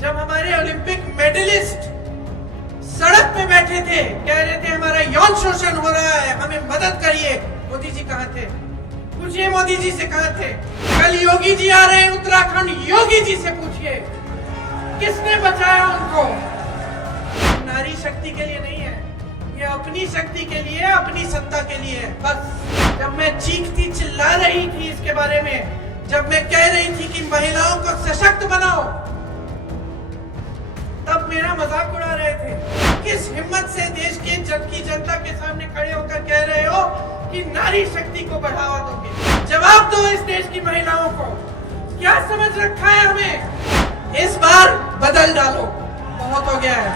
जब हमारे Olympic medallist सड़क पे बैठे थे, कह रहे थे हमारा यौन शोषण हो रहा है, हमें मदद करिए, मोदी जी कहाँ थे? पूछिए मोदी जी से कहाँ थे? कल योगी जी आ रहे हैं उत्तराखंड, योगी जी से पूछिए किसने बचाया उनको? नारी शक्ति के लिए नहीं है, ये अपनी शक्ति के लिए, अपनी सत्ता के लिए है बस। जब मैं चीखती चिल्ला रही थी इसके बारे में, जब मैं कह रही थी कि महिलाओं को सशक्त बनाओ, तब मेरा मजाक उड़ा रहे थे। किस हिम्मत से देश के जनता के सामने खड़े होकर कह रहे हो कि नारी शक्ति को बढ़ावा दोगे? जवाब दो इस देश की महिलाओं को। क्या समझ रखा है हमें? इस बार बदल डालो, बहुत हो गया है।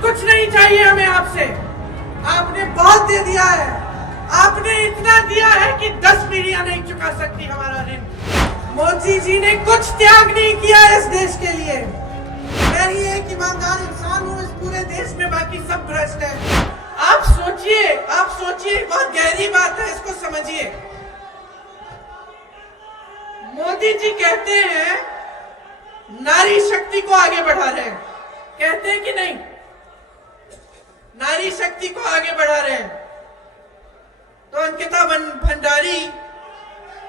कुछ नहीं चाहिए हमें आपसे, आपने बहुत दे दिया है। आपने इतना दिया है कि 10 पीढ़ियां नहीं चुका सकती हमारा ऋण। मोदी जी ने कुछ त्याग नहीं किया इस देश के लिए। मैं ही एक ईमानदार इंसान हूँ इस पूरे देश में, बाकी सब भ्रष्ट है। आप सोचिए, बहुत गहरी बात है, इसको समझिए। मोदी जी कहते हैं नारी शक्ति को आगे बढ़ा रहे हैं, कहते हैं कि नहीं? नारी शक्ति को आगे बढ़ा रहे हैं। तो अंकिता भंडारी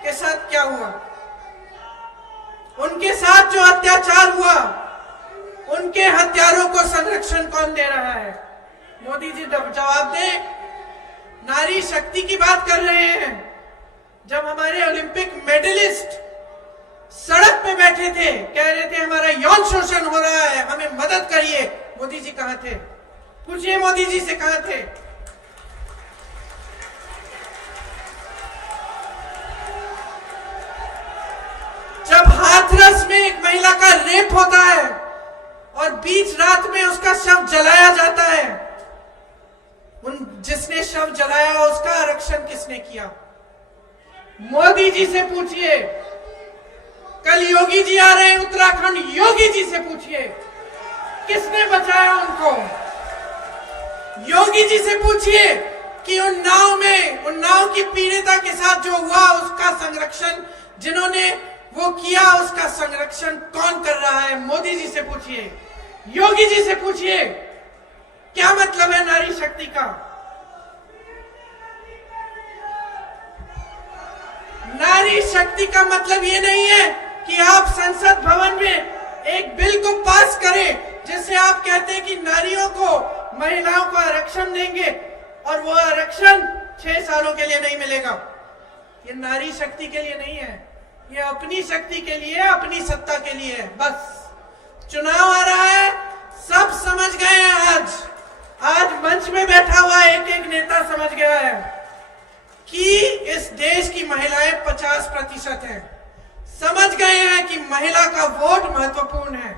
के साथ क्या हुआ? उनके साथ जो अत्याचार हुआ, उनके हत्यारों को संरक्षण कौन दे रहा है? मोदी जी जवाब दे। नारी शक्ति की बात कर रहे हैं। जब हमारे ओलंपिक मेडलिस्ट सड़क पे बैठे थे, कह रहे थे हमारा यौन शोषण हो रहा है, हमें मदद करिए, मोदी जी कहाँ थे? पूछिए मोदी जी से कहाँ थे? जब हाथरस में एक महिला का रेप होता है और बीच रात में उसका शव जलाया जाता है, जिसने शव जलाया उसका आरक्षण किसने किया? मोदी जी से पूछिए। कल योगी जी आ रहे हैं उत्तराखंड, योगी जी से पूछिए किसने बचाया उनको? योगी जी से पूछिए कि उन नाव की पीड़िता के साथ जो हुआ उसका संरक्षण, जिन्होंने वो किया, उसका संरक्षण कौन कर रहा है? मोदी जी से पूछिए, योगी जी से पूछिए। क्या मतलब है नारी शक्ति का? नारी शक्ति का मतलब ये नहीं है कि आप संसद भवन में एक बिल को पास करें जिससे आप कहते हैं कि नारियों को, महिलाओं को आरक्षण देंगे और वो आरक्षण 6 सालों के लिए नहीं मिलेगा। ये नारी शक्ति के लिए नहीं है, ये अपनी शक्ति के लिए, अपनी सत्ता के लिए है बस। चुनाव आ रहा है, सब समझ गए हैं। आज मंच में बैठा हुआ एक नेता समझ गया है कि इस देश की महिलाएं 50% हैं। समझ गए हैं कि महिला का वोट महत्वपूर्ण है।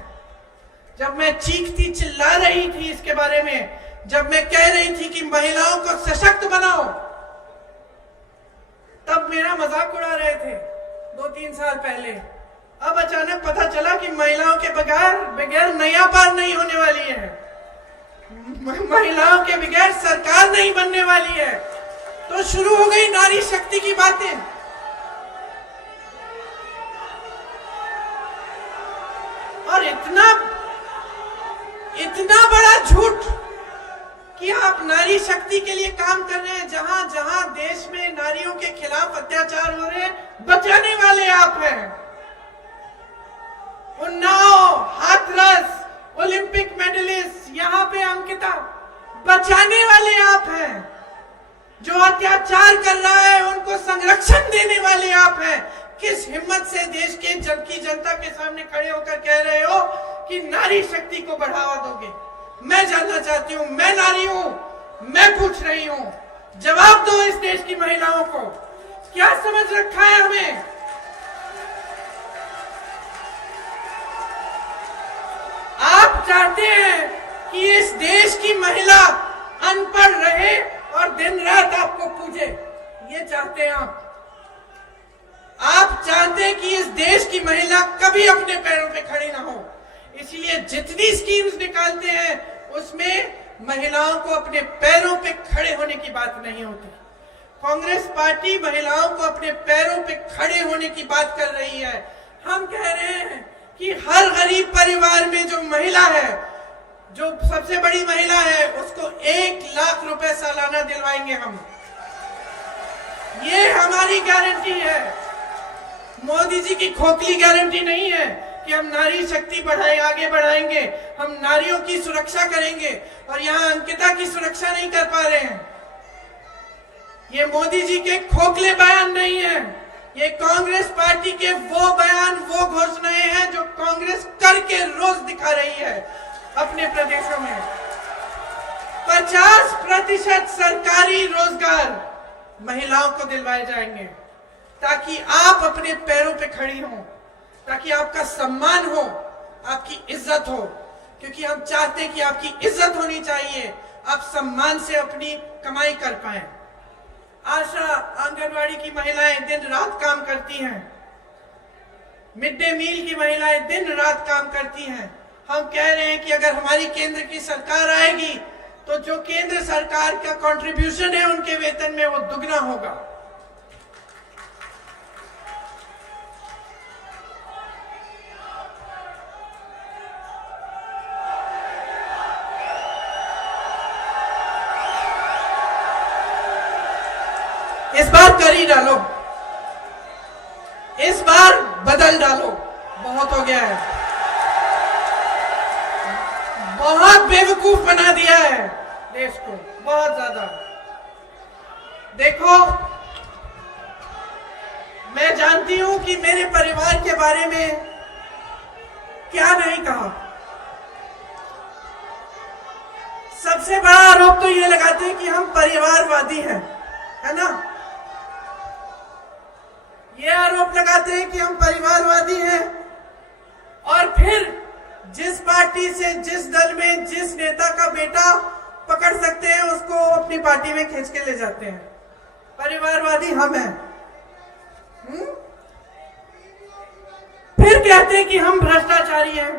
जब मैं चीखती चिल्ला रही थी इसके बारे में, जब मैं कह रही थी कि महिलाओं को सशक्त बनाओ, तब मेरा मजाक उड़ा रहे थे 2-3 साल पहले। अब अचानक पता चला कि महिलाओं के बगैर नया पार नहीं होने वाली है, महिलाओं के बगैर सरकार नहीं बनने वाली है। तो शुरू हो गई नारी शक्ति की बातें। और इतना बड़ा झूठ कि आप नारी शक्ति के लिए काम कर रहे हैं। जहां जहां देश में नारियों के खिलाफ अत्याचार हो रहे हैं, बचाने वाले आप हैं। उन्नाव, हाथरस, ओलंपिक मेडलिस्ट, यहाँ पे अंकिता, बचाने वाले आप हैं। जो अत्याचार कर रहा है उनको संरक्षण देने वाले आप हैं। किस हिम्मत से देश के जनता के सामने खड़े होकर कह रहे हो कि नारी शक्ति को बढ़ावा दोगे? मैं जानना चाहती हूँ, मैं नारी हूँ, मैं पूछ रही हूँ। जवाब दो इस देश की महिलाओं को। क्या समझ रखा है हमें? आप चाहते हैं कि इस देश की महिला अनपढ़ रहे और दिन रात आपको पूजे, ये चाहते हैं आप चाहते हैं कि इस देश की महिला कभी अपने पैरों पे खड़ी ना हो। इसलिए जितनी स्कीम्स निकालते हैं उसमें महिलाओं को अपने पैरों पे खड़े होने की बात नहीं होती। कांग्रेस पार्टी महिलाओं को अपने पैरों पे खड़े होने की बात कर रही है। हम कह रहे हैं कि हर गरीब परिवार में जो महिला है, जो सबसे बड़ी महिला है, उसको 1 लाख रुपए सालाना दिलवाएंगे हम। ये हमारी गारंटी है, मोदी जी की खोखली गारंटी नहीं है कि हम नारी शक्ति आगे बढ़ाएंगे, हम नारियों की सुरक्षा करेंगे और यहाँ अंकिता की सुरक्षा नहीं कर पा रहे हैं। ये मोदी जी के खोखले बयान नहीं है, ये कांग्रेस पार्टी के वो बयान, वो घोषणाएं हैं जो कांग्रेस करके रोज दिखा रही है अपने प्रदेशों में। 50% सरकारी रोजगार महिलाओं को दिलवाए जाएंगे ताकि आप अपने पैरों पे खड़ी हो, ताकि आपका सम्मान हो, आपकी इज्जत हो, क्योंकि हम चाहते हैं कि आपकी इज्जत होनी चाहिए, आप सम्मान से अपनी कमाई कर पाएं। आशा आंगनवाड़ी की महिलाएं दिन रात काम करती हैं, मिड डे मील की महिलाएं दिन रात काम करती हैं। हम कह रहे हैं कि अगर हमारी केंद्र की सरकार आएगी तो जो केंद्र सरकार का कंट्रीब्यूशन है उनके वेतन में वो दुगना होगा। इस बार कर ही डालो, इस बार बदल डालो, बहुत हो गया है, बहुत बेवकूफ बना दिया है देश को, बहुत ज्यादा। देखो, मैं जानती हूं कि मेरे परिवार के बारे में क्या नहीं कहा। सबसे बड़ा आरोप तो ये लगाते हैं कि हम परिवारवादी हैं, है ना? ये आरोप लगाते हैं कि हम परिवारवादी हैं और फिर जिस पार्टी से, जिस दल में जिस नेता का बेटा पकड़ सकते हैं उसको अपनी पार्टी में खींच के ले जाते हैं। परिवारवादी हम हैं। फिर कहते हैं कि हम भ्रष्टाचारी हैं।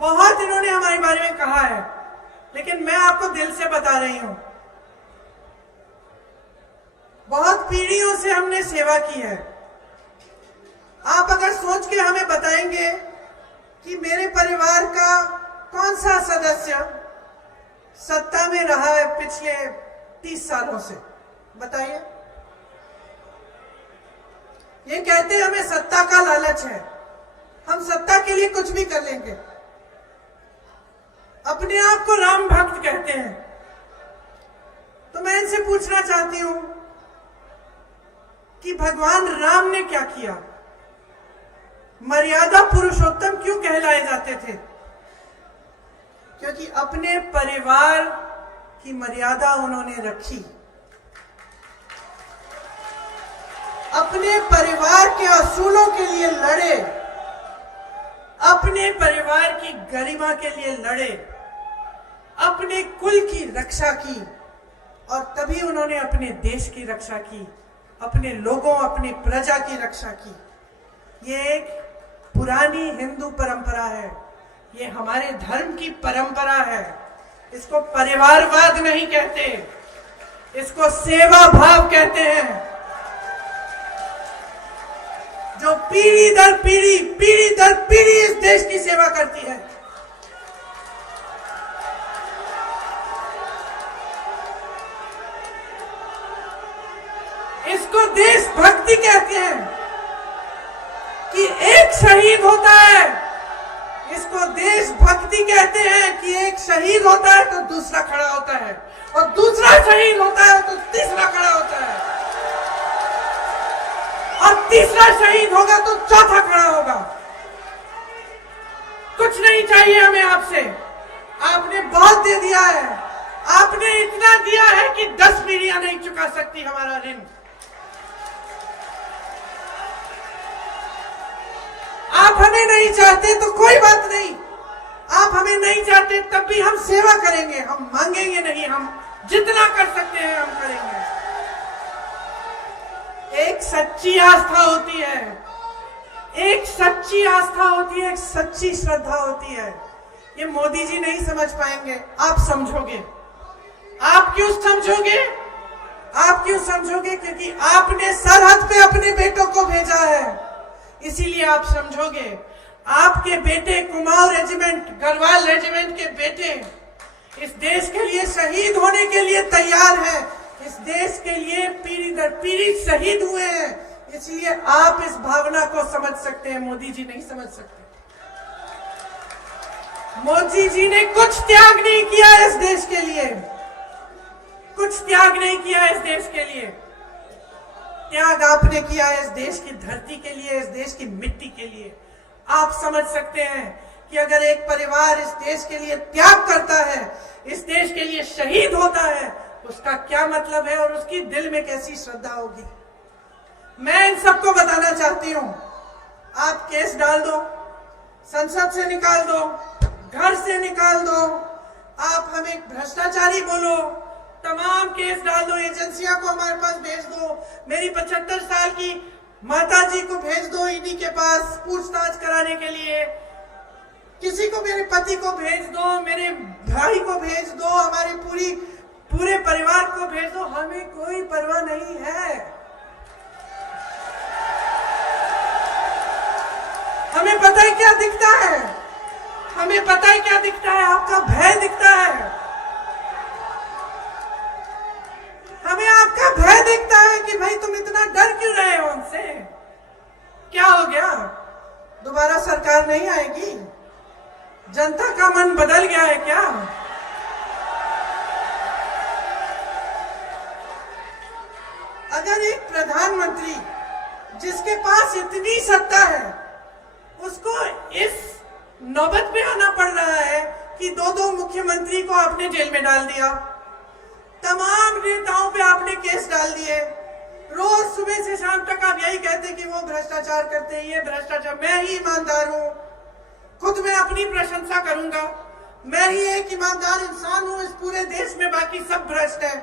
बहुत इन्होंने हमारे बारे में कहा है, लेकिन मैं आपको दिल से बता रही हूं, बहुत पीढ़ियों से हमने सेवा की है। आप अगर सोच के हमें बताएंगे कि मेरे परिवार का कौन सा सदस्य सत्ता में रहा है पिछले 30 सालों से, बताइए। ये कहते हैं हमें सत्ता का लालच है, हम सत्ता के लिए कुछ भी कर लेंगे, अपने आप को राम भक्त कहते हैं। तो मैं इनसे पूछना चाहती हूं कि भगवान राम ने क्या किया? मर्यादा पुरुषोत्तम क्यों कहलाए जाते थे? क्योंकि अपने परिवार की मर्यादा उन्होंने रखी, अपने परिवार के असूलों के लिए लड़े, अपने परिवार की गरिमा के लिए लड़े, अपने कुल की रक्षा की और तभी उन्होंने अपने देश की रक्षा की, अपने लोगों, अपनी प्रजा की रक्षा की। ये एक पुरानी हिंदू परंपरा है, ये हमारे धर्म की परंपरा है। इसको परिवारवाद नहीं कहते, इसको सेवा भाव कहते हैं, जो पीढ़ी दर पीढ़ी इस देश की सेवा करती है। इसको देशभक्ति कहते हैं कि एक शहीद होता है, इसको देशभक्ति कहते हैं कि एक शहीद होता है तो दूसरा खड़ा होता है, और दूसरा शहीद होता है तो तीसरा खड़ा होता है, और तीसरा शहीद होगा तो चौथा खड़ा होगा। कुछ नहीं चाहिए हमें आपसे, आपने बहुत दे दिया है, आपने इतना दिया है कि 10 पीढ़ियां नहीं चुका सकती हमारा ऋण। आप हमें नहीं चाहते तो कोई बात नहीं, आप हमें नहीं चाहते तब भी हम सेवा करेंगे, हम मांगेंगे नहीं, हम जितना कर सकते हैं हम करेंगे। एक सच्ची आस्था होती है, एक सच्ची आस्था होती है, एक सच्ची श्रद्धा होती है। ये मोदी जी नहीं समझ पाएंगे, आप समझोगे। आप क्यों समझोगे? आप क्यों समझोगे? क्योंकि आपने सरहद पे अपने बेटों को भेजा है, इसीलिए आप समझोगे। आपके बेटे कुमाऊं रेजिमेंट, गढ़वाल रेजिमेंट के बेटे इस देश के लिए शहीद होने के लिए तैयार हैं, इस देश के लिए पीढ़ी दर पीढ़ी शहीद हुए हैं। इसलिए आप इस भावना को समझ सकते हैं, मोदी जी नहीं समझ सकते। मोदी जी ने कुछ त्याग नहीं किया इस देश के लिए, कुछ त्याग नहीं किया इस देश के लिए। त्याग आपने किया इस देश की धरती के लिए, इस देश की मिट्टी के लिए। आप समझ सकते हैं कि अगर एक परिवार इस देश के लिए त्याग करता है, इस देश के लिए शहीद होता है, उसका क्या मतलब है और उसकी दिल में कैसी श्रद्धा होगी। मैं इन सबको बताना चाहती हूं, आप केस डाल दो, संसद से निकाल दो, घर से निकाल दो, आप हमें भ्रष्टाचारी बोलो, तमाम केस डाल दो, एजेंसियां को हमारे पास भेज दो, मेरी 75 साल की माता जी को भेज दो ईडी के पास पूछताछ कराने के लिए, किसी को, मेरे पति को भेज दो, मेरे भाई को भेज दो, हमारे पूरे परिवार को भेज दो, हमें कोई परवाह नहीं है। हमें पता है क्या दिखता है, हमें पता है क्या दिखता है, आपका भय दिखता है, हमें आपका भय दिखता है कि भाई तुम इतना डर क्यों रहे हो हमसे, क्या हो गया, दोबारा सरकार नहीं आएगी, जनता का मन बदल गया है क्या। अगर एक प्रधानमंत्री जिसके पास इतनी सत्ता है, उसको इस नौबत में आना पड़ रहा है कि दो मुख्यमंत्री को आपने जेल में डाल दिया, तमाम नेताओं पे आपने केस डाल दिए, रोज सुबह से शाम तक आप यही कहते कि वो भ्रष्टाचार करते हैं, ये भ्रष्टाचार, मैं ही ईमानदार हूं, खुद मैं अपनी प्रशंसा करूंगा, मैं ही एक ईमानदार इंसान हूं इस पूरे देश में, बाकी सब भ्रष्ट है।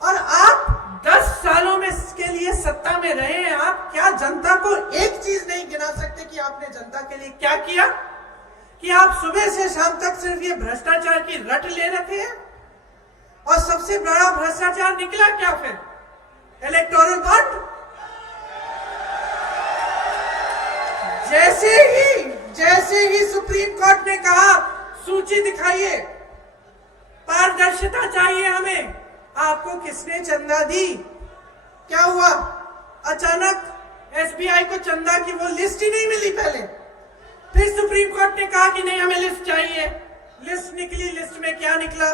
और आप 10 सालों में इसके लिए सत्ता में रहे हैं, आप क्या जनता को एक चीज नहीं गिना सकते कि आपने जनता के लिए क्या किया, कि आप सुबह से शाम तक सिर्फ ये भ्रष्टाचार की रट ले रखे हैं। और सबसे बड़ा भ्रष्टाचार निकला क्या फिर, इलेक्टोरल बॉन्ड। जैसे ही सुप्रीम कोर्ट ने कहा सूची दिखाइए, पारदर्शिता चाहिए हमें, आपको किसने चंदा दी, क्या हुआ, अचानक एसबीआई को चंदा की वो लिस्ट ही नहीं मिली पहले, फिर सुप्रीम कोर्ट ने कहा कि नहीं हमें लिस्ट चाहिए, लिस्ट निकली, लिस्ट में क्या निकला,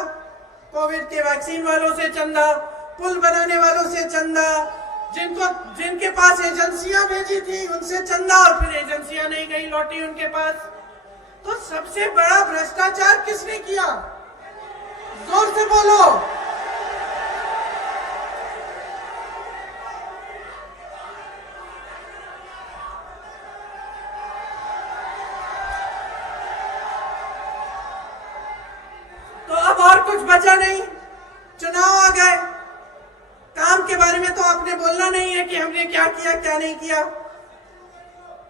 कोविड के वैक्सीन वालों से चंदा, पुल बनाने वालों से चंदा, जिनके पास एजेंसियां भेजी थी उनसे चंदा, और फिर एजेंसियां नहीं गई, लौटी उनके पास। तो सबसे बड़ा भ्रष्टाचार किसने किया, जोर से बोलो। तो अब और कुछ बचा नहीं, चुनाव आ गए, काम के बारे में तो आपने बोलना नहीं है कि हमने क्या किया क्या नहीं किया।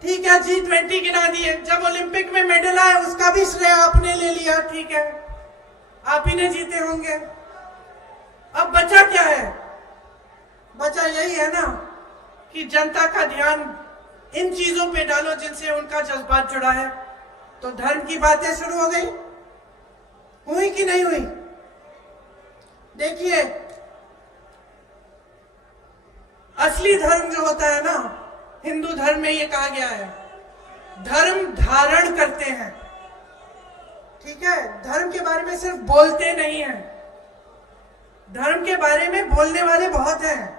ठीक है, G20 गिना दिए, जब ओलंपिक में मेडल आए उसका भी श्रेय आपने ले लिया, ठीक है, आप ही ने जीते होंगे। अब बचा क्या है, बचा यही है ना कि जनता का ध्यान इन चीजों पे डालो जिनसे उनका जज्बात जुड़ा है। तो धर्म की बातें शुरू हो गई, हुई कि नहीं हुई। देखिए, असली धर्म जो होता है ना, हिंदू धर्म में ये कहा गया है, धर्म धारण करते हैं, ठीक है, धर्म के बारे में सिर्फ बोलते नहीं हैं, धर्म के बारे में बोलने वाले बहुत हैं।